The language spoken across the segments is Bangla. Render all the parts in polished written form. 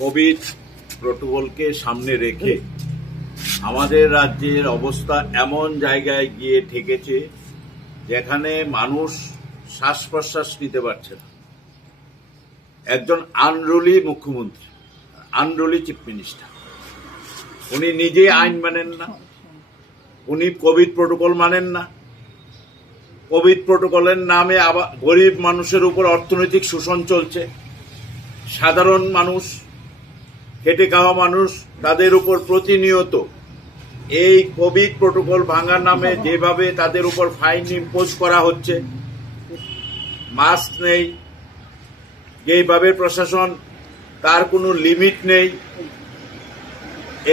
কোভিড প্রোটোকলকে সামনে রেখে আমাদের রাজ্যের অবস্থা এমন জায়গায় গিয়ে ঠেকেছে যেখানে মানুষ শ্বাস প্রশ্বাস নিতে পারছে না। একজন আনরুলি মুখ্যমন্ত্রী, আনরুলি চিফ মিনিস্টার, উনি নিজে আইন মানেন না, উনি কোভিড প্রোটোকল মানেন না। কোভিড প্রোটোকলের নামে আবার গরিব মানুষের উপর অর্থনৈতিক শোষণ চলছে। সাধারণ মানুষ, খেটে খাওয়া মানুষ, তাদের উপর প্রতিনিয়ত এই কোভিড প্রোটোকল ভাঙার নামে যেভাবে তাদের উপর ফাইন ইম্পোজ করা হচ্ছে, মাস্ক নেই, যেভাবে প্রশাসন, তার কোনো লিমিট নেই।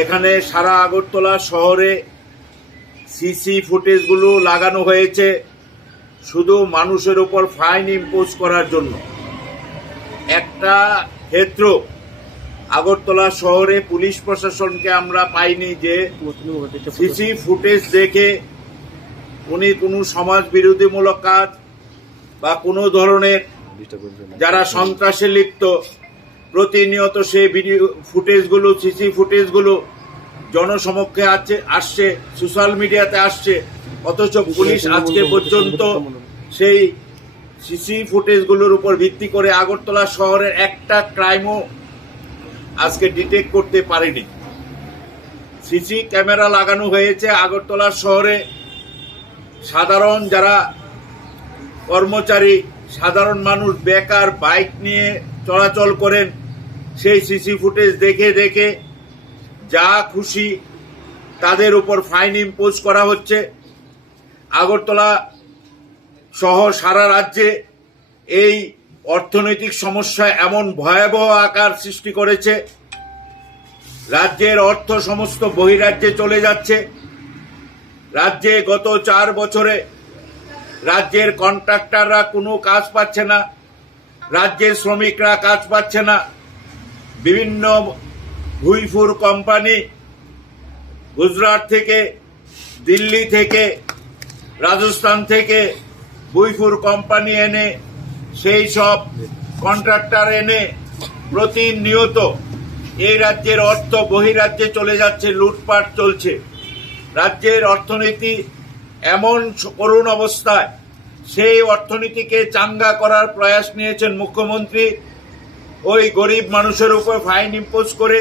এখানে সারা আগরতলা শহরে সিসি ফুটেজগুলো লাগানো হয়েছে শুধু মানুষের উপর ফাইন ইম্পোজ করার জন্য। একটা ক্ষেত্র আগরতলা শহরে পুলিশ প্রশাসনকে আমরা পাইনি যে সিসি ফুটেজ দেখে উনি কোনো সমাজ বিরোধীমূলক কাজ বা কোনো ধরনের যারা সন্ত্রাসে লিপ্ত, প্রতিনিয়ত সেই ভিডিও ফুটেজগুলো, সিসি ফুটেজগুলো জনসমক্ষে আসছে, সোশ্যাল মিডিয়াতে আসছে, অথচ পুলিশ আজকে পর্যন্ত সেই সিসি ফুটেজগুলোর উপর ভিত্তি করে আগরতলা শহরের একটা ক্রাইমও আজকে ডিটেক্ট করতে পারেনি। সিসি ক্যামেরা লাগানো হয়েছে আগরতলা শহরে। সাধারণ যারা কর্মচারী, সাধারণ মানুষ বেকার বাইক নিয়ে চলাচল করেন, সেই সিসি ফুটেজ দেখে দেখে যা খুশি তাদের উপর ফাইন ইম্পোজ করা হচ্ছে। আগরতলা সহ সারা রাজ্যে এই অর্থনৈতিক সমস্যা এমন ভয়াবহ আকার সৃষ্টি করেছে, রাজ্যের অর্থ সমস্ত বহিরাজ্যে চলে যাচ্ছে। রাজ্যে গত 4 বছরে রাজ্যের কন্ট্রাক্টররা কোনো কাজ পাচ্ছে না, রাজ্যের শ্রমিকরা কাজ পাচ্ছে না। বিভিন্ন ভুইফুর কোম্পানি গুজরাট থেকে, দিল্লি থেকে, রাজস্থান থেকে ভুইফুর কোম্পানি এনে, সেই সব কন্ট্রাক্টর এনে প্রতিনিয়ত এই রাজ্যের অর্থ বহিরাজ্যে চলে যাচ্ছে, লুটপাট চলছে। রাজ্যের অর্থনীতি এমন করুণ অবস্থায়, সেই অর্থনীতিকে চাঙ্গা করার প্রয়াস নিয়েছেন মুখ্যমন্ত্রী। ওই গরিব মানুষের উপর ফাইন ইম্পোজ করে,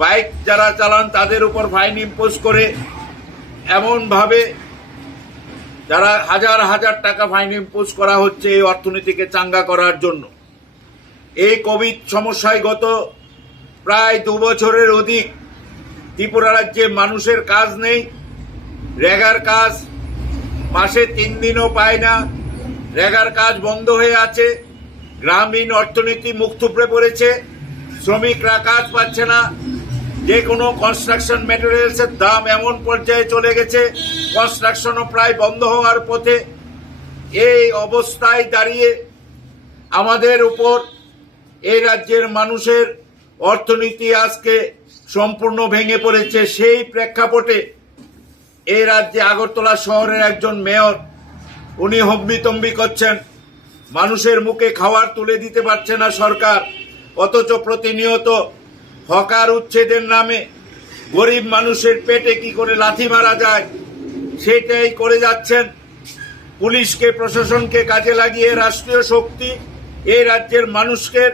বাইক যারা চালান তাদের উপর ফাইন ইম্পোজ করে, এমনভাবে যারা হাজার হাজার টাকা ফাইন ইম্পোজ করা হচ্ছে এই অর্থনীতিকে চাঙ্গা করার জন্য। এই কোভিড সমস্যায় গত প্রায় 2 বছরের অধিক ত্রিপুরা রাজ্যে মানুষের কাজ নেই, রেগার কাজ মাসে 3 দিনও পায় না, রেগার কাজ বন্ধ হয়ে আছে। গ্রামীণ অর্থনীতি মুখ থুবড়ে পড়েছে, শ্রমিকরা কাজ পাচ্ছে না। যে কোনো কনস্ট্রাকশন ম্যাটেরিয়ালসের দাম এমন পর্যায়ে চলে গেছে, কনস্ট্রাকশনও প্রায় বন্ধ হওয়ার পথে। এই অবস্থায় দাঁড়িয়ে আমাদের উপর এই রাজ্যের মানুষের অর্থনীতি আজকে সম্পূর্ণ ভেঙে পড়েছে। সেই প্রেক্ষাপটে এই রাজ্যে আগরতলা শহরের একজন মেয়র, উনি হম্বিতম্বি করছেন, মানুষের মুখে খাবার তুলে দিতে পারছে না সরকার, অথচ প্রতিনিয়ত হকার উচ্ছেদের নামে গরিব মানুষের পেটে কি করে লাথি মারা যায় সেটাই করে যাচ্ছেন। পুলিশকে, প্রশাসনকে কাজে লাগিয়ে রাষ্ট্রীয় শক্তি এই রাজ্যের মানুষকে,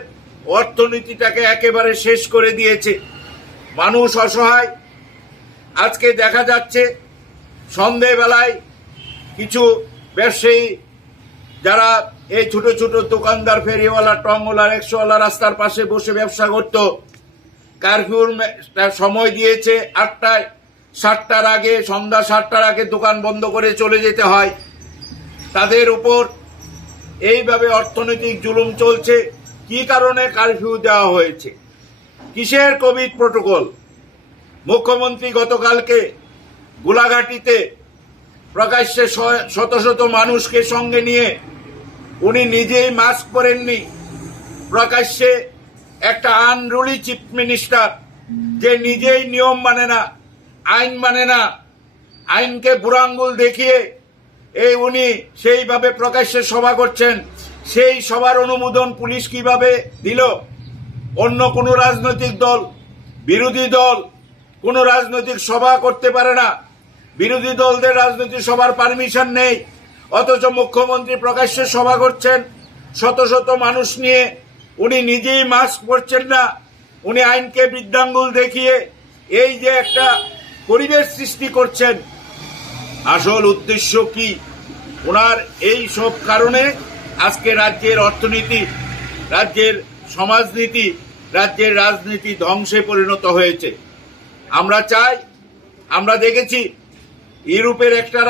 অর্থনীতিটাকে একেবারে শেষ করে দিয়েছে। মানুষ অসহায়। আজকে দেখা যাচ্ছে সন্ধেবেলায় কিছু ব্যবসায়ী যারা এই ছোট ছোট দোকানদার, ফেরিওয়ালা, টংওয়ালা, রিক্সাওয়ালা রাস্তার পাশে বসে ব্যবসা করত, কারফিউর সময় দিয়েছে 8টায়, 7টার আগে, সন্ধ্যা 7টার আগে দোকান বন্ধ করে চলে যেতে হয়। তাদের উপর এইভাবে অর্থনৈতিক জুলুম চলছে। কি কারণে কারফিউ দেওয়া হয়েছে? কিসের কোভিড প্রোটোকল? মুখ্যমন্ত্রী গতকালকে গোলাঘাটিতে প্রকাশ্যে শত শত মানুষকে সঙ্গে নিয়ে উনি নিজেই মাস্ক পরেননি, প্রকাশ্যে একটা আনরুলি চিফ মিনিস্টার যে নিজেই নিয়ম মানে না, আইন মানে না, আইনকে বুড়াঙ্গুল দেখিয়ে এই উনি সেইভাবে প্রকাশ্যে সভা করছেন। সেই সভার অনুমোদন পুলিশ কিভাবে দিল? অন্য কোনো রাজনৈতিক দল, বিরোধী দল কোনো রাজনৈতিক সভা করতে পারে না। বিরোধী দলদের রাজনৈতিক সভার পারমিশন নেই, অথচ মুখ্যমন্ত্রী প্রকাশ্যে সভা করছেন শত শত মানুষ নিয়ে। উনি নিজেই মাস্ক পরছেন না, উনি আইনকে বৃদ্ধাঙ্গুল দেখিয়ে এই যে একটা পরিবেশ সৃষ্টি করছেন, আসল উদ্দেশ্য কি? ওনার এই সব কারণে আজকে রাজ্যের অর্থনীতি, রাজ্যের সমাজনীতি, রাজ্যের রাজনীতি ধ্বংসে পরিণত হয়েছে। আমরা চাই, আমরা দেখেছি ইউরোপের একটা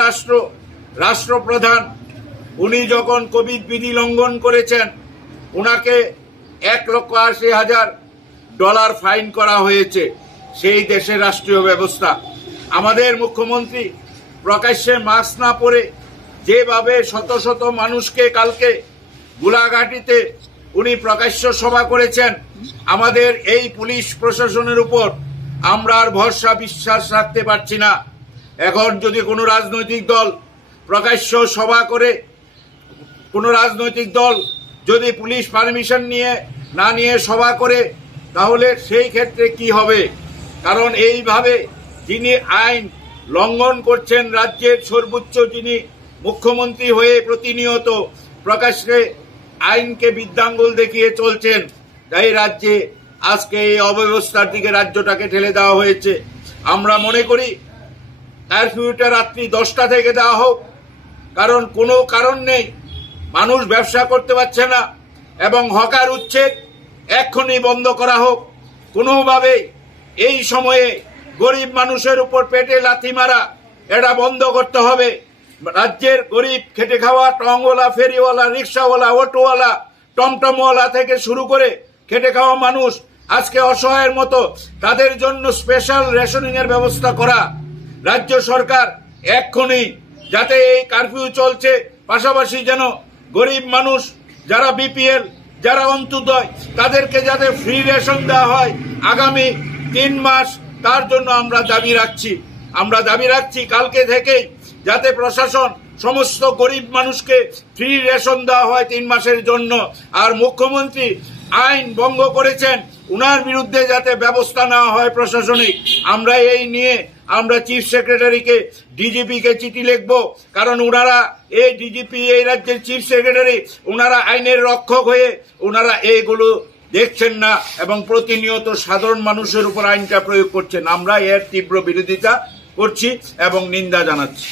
রাষ্ট্রপ্রধান উনি যখন কোভিড বিধি লঙ্ঘন করেছেন, ওনাকে $1,80,000 ফাইন করা হয়েছে। সেই দেশের রাষ্ট্রীয় ব্যবস্থা। আমাদের মুখ্যমন্ত্রী প্রকাশ্যে মাস্ক না পরে যেভাবে শত শত মানুষকে কালকে গোলাঘাটিতে উনি প্রকাশ্য সভা করেছেন, আমাদের এই পুলিশ প্রশাসনের উপর আমরা আর ভরসা বিশ্বাস রাখতে পারছি না। এখন যদি কোনো রাজনৈতিক দল প্রকাশ্য সভা করে, কোনো রাজনৈতিক দল যদি পুলিশ পারমিশন না নিয়ে সভা করে, তাহলে সেই ক্ষেত্রে কি হবে? কারণ এইভাবে যিনি আইন লঙ্ঘন করছেন, রাজ্যের সর্বোচ্চ যিনি মুখ্যমন্ত্রী হয়ে প্রতিনিয়ত প্রকাশ্যে আইনকে বৃদ্ধাঙ্গুল দেখিয়ে চলছেন, তাই রাজ্যে আজকে এই অব্যবস্থার দিকে রাজ্যটাকে ঠেলে দেওয়া হয়েছে। আমরা মনে করি কারফিউটা রাত্রি 10টা থেকে দেওয়া হোক, কারণ কোনো কারণ নেই, মানুষ ব্যবসা করতে পারছে না, এবং হকার উচ্ছেদ এক্ষুনি বন্ধ করা হোক। কোনোভাবে এই সময়ে গরিব মানুষের উপর পেটে লাথি মারা এটা বন্ধ করতে হবে। রাজ্যের গরিব খেটে খাওয়া টংওয়ালা, ফেরিওয়ালা, রিক্সাওয়ালা, অটোওয়ালা, টমটমওয়ালা থেকে শুরু করে খেটে খাওয়া মানুষ আজকে অসহায়ের মতো, তাদের জন্য স্পেশাল রেশনিং এর ব্যবস্থা করা। রাজ্য সরকার এক্ষুনি যাতে এই কারফিউ চলছে, পাশাপাশি যেন গরিব মানুষ যারা বিপিএল, যারা অন্তোদয়, তাদেরকে যাতে ফ্রি রেশন দেওয়া হয় আগামী 3 মাস, তার জন্য আমরা দাবি রাখছি কালকে থেকেই, যাতে প্রশাসন সমস্ত গরিব মানুষকে ফ্রি রেশন দেওয়া হয় 3 মাসের জন্য। আর মুখ্যমন্ত্রী আইন ভঙ্গ করেছেন, উনার বিরুদ্ধে যাতে ব্যবস্থা নেওয়া হয় প্রশাসনিক। আমরা এই নিয়ে আমরা চিফ সেক্রেটারিকে, ডিজিপিকে চিঠি লিখব, কারণ ওনারা এই ডিজিপি, এই রাজ্যের চিফ সেক্রেটারি, ওনারা আইনের রক্ষক হয়ে ওনারা এইগুলো দেখছেন না এবং প্রতিনিয়ত সাধারণ মানুষের উপর আইনটা প্রয়োগ করছেন। আমরা এর তীব্র বিরোধিতা করছি এবং নিন্দা জানাচ্ছি।